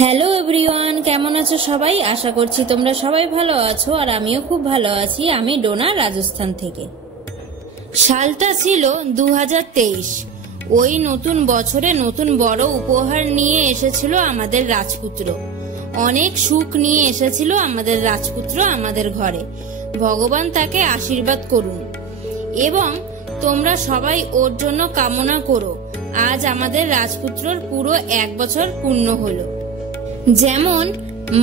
Hello everyone, কেমন আছো সবাই? আশা করছি তোমরা সবাই ভালো আছো আর আমিও খুব ভালো আছি। আমি ডোনা, রাজস্থান থেকে। সালটা ছিল 2023। ওই নতুন বছরে নতুন বড় উপহার নিয়ে এসেছিল আমাদের রাজপুত্র। অনেক সুখ নিয়ে এসেছিল আমাদের রাজপুত্র আমাদের ঘরে। ভগবান তাকে আশীর্বাদ করুন এবং তোমরা সবাই ওর জন্য কামনা করো। আজ আমাদের রাজপুত্রর পুরো 1 বছর পূর্ণ হলো। যেমন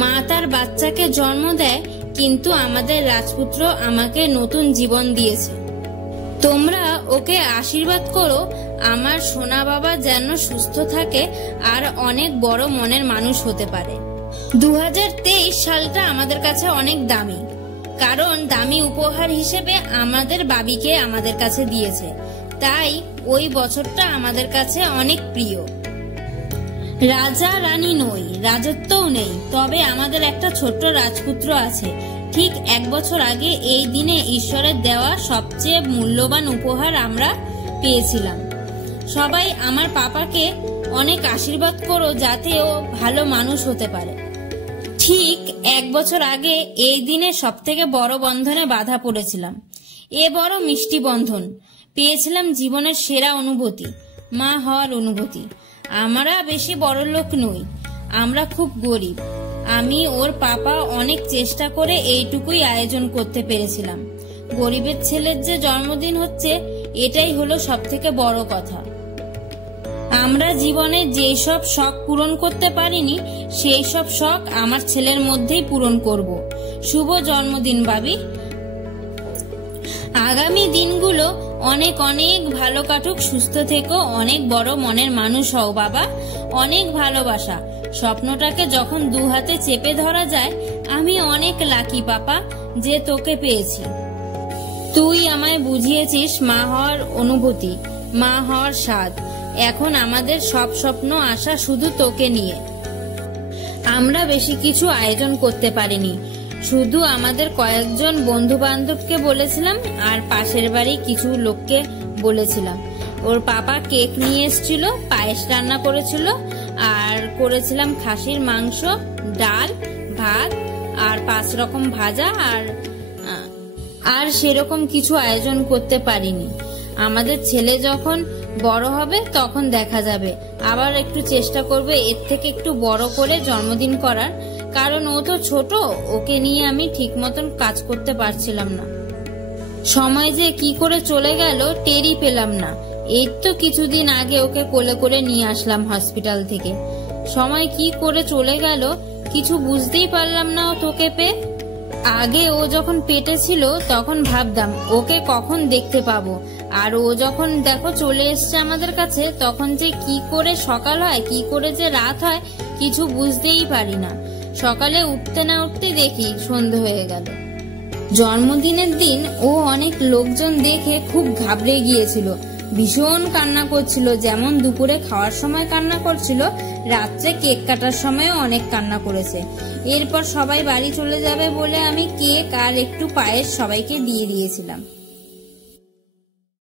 মা তার বাচ্চাকে জন্ম দেয়, কিন্তু আমাদের রাজপুত্র আমাকে নতুন জীবন দিয়েছে। তোমরা ওকে আশীর্বাদ করো আমার সোনা বাবা যেন সুস্থ থাকে আর অনেক বড় মনের মানুষ হতে পারে। 2023 সালটা আমাদের কাছে অনেক দামি, কারণ দামি উপহার হিসেবে আমাদের বাবিকে আমাদের কাছে দিয়েছে। তাই ওই বছরটা আমাদের কাছে অনেক প্রিয়। রাজা রানী নই, রাজত্বও নেই, তবে আমাদের একটা ছোট্ট রাজপুত্র আছে। ঠিক 1 বছর আগে এই দিনে ঈশ্বরের দেওয়া সবচেয়ে মূল্যবান উপহার আমরা পেয়েছিলাম। সবাই আমার পাপাকে অনেক আশীর্বাদ করো যাতে ও ভালো মানুষ হতে পারে। ঠিক 1 বছর আগে এই দিনে সবথেকে বড় বন্ধনে বাধা পড়েছিলাম। এ বড় মিষ্টি বন্ধন পেয়েছিলাম, জীবনের সেরা অনুভূতি, মা হওয়ার অনুভূতি। আমরা বেশি বড় লোক নই, আমরা খুব গরিব। আমি ওর পাপা অনেক চেষ্টা করে এইটুকুই আয়োজন করতে পেরেছিলাম। গরিবের ছেলের যে জন্মদিন হচ্ছে, এটাই হলো সবথেকে বড় কথা। আমরা জীবনে যেই সব শখ পূরণ করতে পারিনি, সেই সব শখ আমার ছেলের মধ্যেই পূরণ করব। শুভ জন্মদিন বাবি। আগামী দিনগুলো অনেক অনেক ভালো কাটুক, সুস্থ থেকো, অনেক বড় মনের মানুষ হও বাবা। অনেক ভালোবাসা। স্বপ্নটাকে যখন 2 হাতে চেপে ধরা যায়, আমি অনেক লাকি পাপা যে তোকে পেয়েছি। তুই আমায় বুঝিয়েছিস মা হওয়ার অনুভূতি, মা হওয়ার স্বাদ। এখন আমাদের সব স্বপ্ন আশা শুধু তোকে নিয়ে। আমরা বেশি কিছু আয়োজন করতে পারিনি, শুধু আমাদের কয়েকজন বন্ধু বান্ধবকে বলেছিলাম আর পাশের বাড়ি কিছু লোককে বলেছিলাম। ওর পাপা কেক নিয়ে এসেছিল, পায়েস রান্না করেছিল আর করেছিলাম খাসির মাংস, ডাল, ভাত আর 5 রকম ভাজা। আর সেরকম কিছু আয়োজন করতে পারিনি। আমাদের ছেলে যখন বড় হবে তখন দেখা যাবে, আবার একটু চেষ্টা করবে এর থেকে একটু বড় করে জন্মদিন করার, কারণ ও তো ছোট, ওকে নিয়ে আমি ঠিক মতন কাজ করতে পারছিলাম না। সময় যে কি করে চলে গেল টেরই পেলাম না। এই তো কিছুদিন আগে ওকে কোলে করে নিয়ে আসলাম হসপিটাল থেকে। সময় কি করে চলে গেল কিছু বুঝতেই পারলাম না তোকে পেয়ে। আগে ও যখন পেটে ছিল তখন ভাবতাম ওকে কখন দেখতে পাবো, আর ও যখন দেখো চলে এসছে আমাদের কাছে, তখন যে কি করে সকাল হয়, কি করে যে রাত হয় কিছু বুঝতেই পারি না। সকালে উঠতে না উঠতে দেখি সন্ধে হয়ে গেল। জন্মদিনের দিন ও অনেক লোকজন দেখে খুব ঘাবড়ে গিয়েছিল, ভীষণ কান্না করছিল। যেমন দুপুরে খাওয়ার সময় কান্না করছিল, রাত্রে কেক কাটার সময়ও অনেক কান্না করেছে। এরপর সবাই বাড়ি চলে যাবে বলে আমি কেক আর একটু পায়েস সবাইকে দিয়ে দিয়েছিলাম।